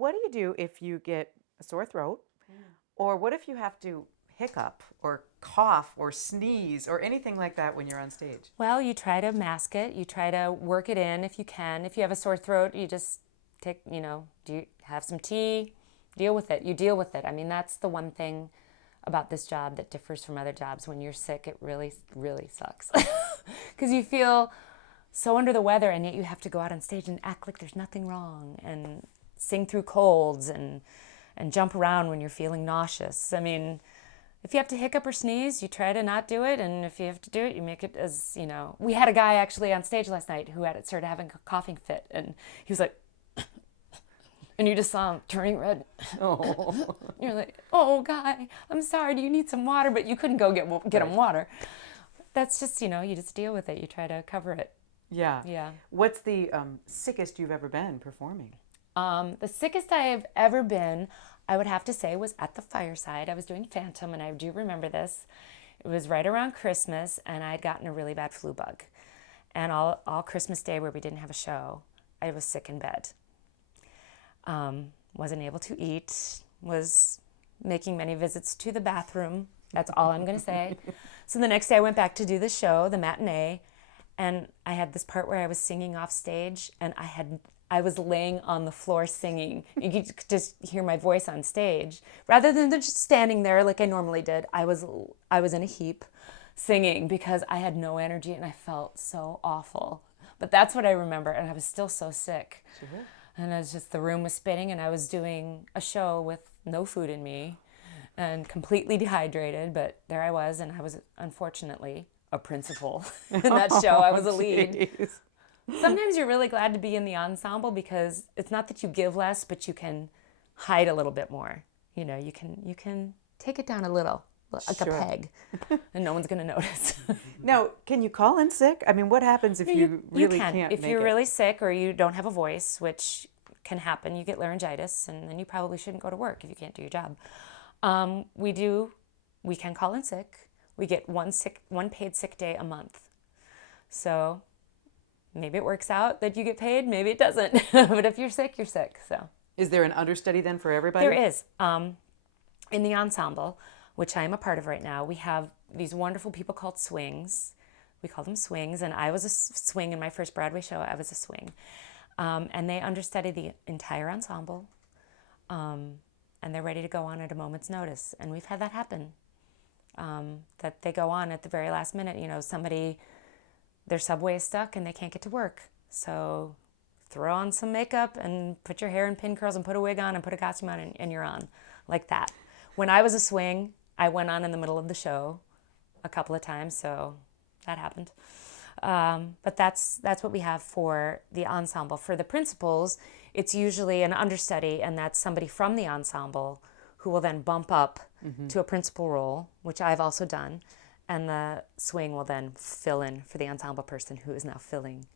what do you do if you get a sore throat? Or what if you have to hiccup or cough or sneeze or anything like that when you're on stage? Well, you try to mask it. You try to work it in if you can. If you have a sore throat, you just take, do you have some tea? Deal with it. You deal with it. I mean, that's the one thing about this job that differs from other jobs. When you're sick, it really, really sucks. Because you feel so under the weather, and yet you have to go out on stage and act like there's nothing wrong and sing through colds and jump around when you're feeling nauseous. I mean, if you have to hiccup or sneeze, you try to not do it. And if you have to do it, you make it as, We had a guy actually on stage last night who started having a coughing fit. And he was like, and you just saw him turning red. Oh. You're like, oh, guy, I'm sorry. Do you need some water? But you couldn't go get him water. That's just, you just deal with it. You try to cover it. Yeah. Yeah. What's the sickest you've ever been performing? The sickest I have ever been, I would have to say, was at the Fireside. I was doing Phantom, and I do remember this. It was right around Christmas, and I had gotten a really bad flu bug. And all Christmas Day, where we didn't have a show, I was sick in bed. Wasn't able to eat, was making many visits to the bathroom. That's all I'm going to say. So the next day I went back to do the show, the matinee, and I had this part where I was singing off stage, and I was laying on the floor singing. You could just hear my voice on stage. Rather than just standing there like I normally did, I was in a heap singing because I had no energy and I felt so awful. But that's what I remember, and I was still so sick. Sure. And the room was spinning, and I was doing a show with no food in me and completely dehydrated, but there I was, and I was unfortunately a principal in that show. I was a lead. Geez. Sometimes you're really glad to be in the ensemble because it's not that you give less, but you can hide a little bit more. You can take it down a little, like Sure. a peg, and no one's going to notice. Now, can you call in sick? I mean, what happens if you really can. can't If make you're it? really sick or you don't have a voice, which can happen, you get laryngitis, and then you probably shouldn't go to work if you can't do your job. We can call in sick. We get one paid sick day a month. So maybe it works out that you get paid, maybe it doesn't. But if you're sick, you're sick. So Is there an understudy then for everybody? there is. In the ensemble, which I am a part of right now, we have these wonderful people called swings. We call them swings, and I was a swing in my first Broadway show. I was a swing. And they understudy the entire ensemble, and they're ready to go on at a moment's notice. And we've had that happen, that they go on at the very last minute. Their subway is stuck and they can't get to work. So throw on some makeup and put your hair in pin curls and put a wig on and put a costume on, and you're on, like that. When I was a swing, I went on in the middle of the show a couple of times, so that happened. But that's what we have for the ensemble. For the principals, it's usually an understudy, and that's somebody from the ensemble who will then bump up to a principal role, which I've also done, and the swing will then fill in for the ensemble person who is now filling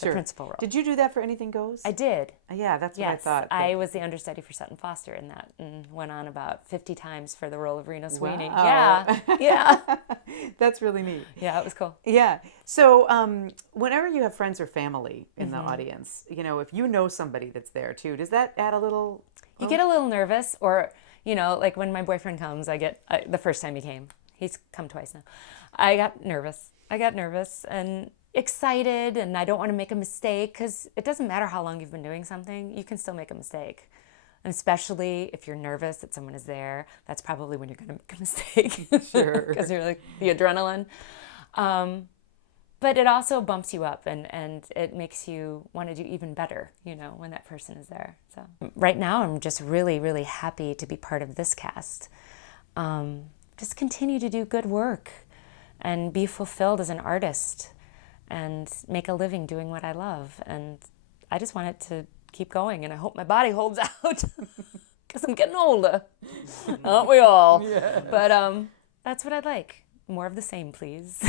the principal role. Did you do that for Anything Goes? I did. Yeah, that's what I Yes, thought. I was the understudy for Sutton Foster in that, and went on about 50 times for the role of Reno Sweeney. Wow. Yeah. That's really neat. Yeah, it was cool. Yeah. So whenever you have friends or family in the audience, if you know somebody that's there too, does that add a little... You get a little nervous, or, like when my boyfriend comes, the first time he came, he's come twice now, I got nervous and excited, and I don't want to make a mistake, because it doesn't matter how long you've been doing something, you can still make a mistake. And especially if you're nervous that someone is there, that's probably when you're going to make a mistake. Sure. Because you're like, the adrenaline. But it also bumps you up, and it makes you want to do even better, when that person is there. So right now, I'm just really, really happy to be part of this cast. Just continue to do good work and be fulfilled as an artist and make a living doing what I love. And I just want it to keep going, and I hope my body holds out because I'm getting older. Aren't we all? Yeah. But that's what I'd like. More of the same, please.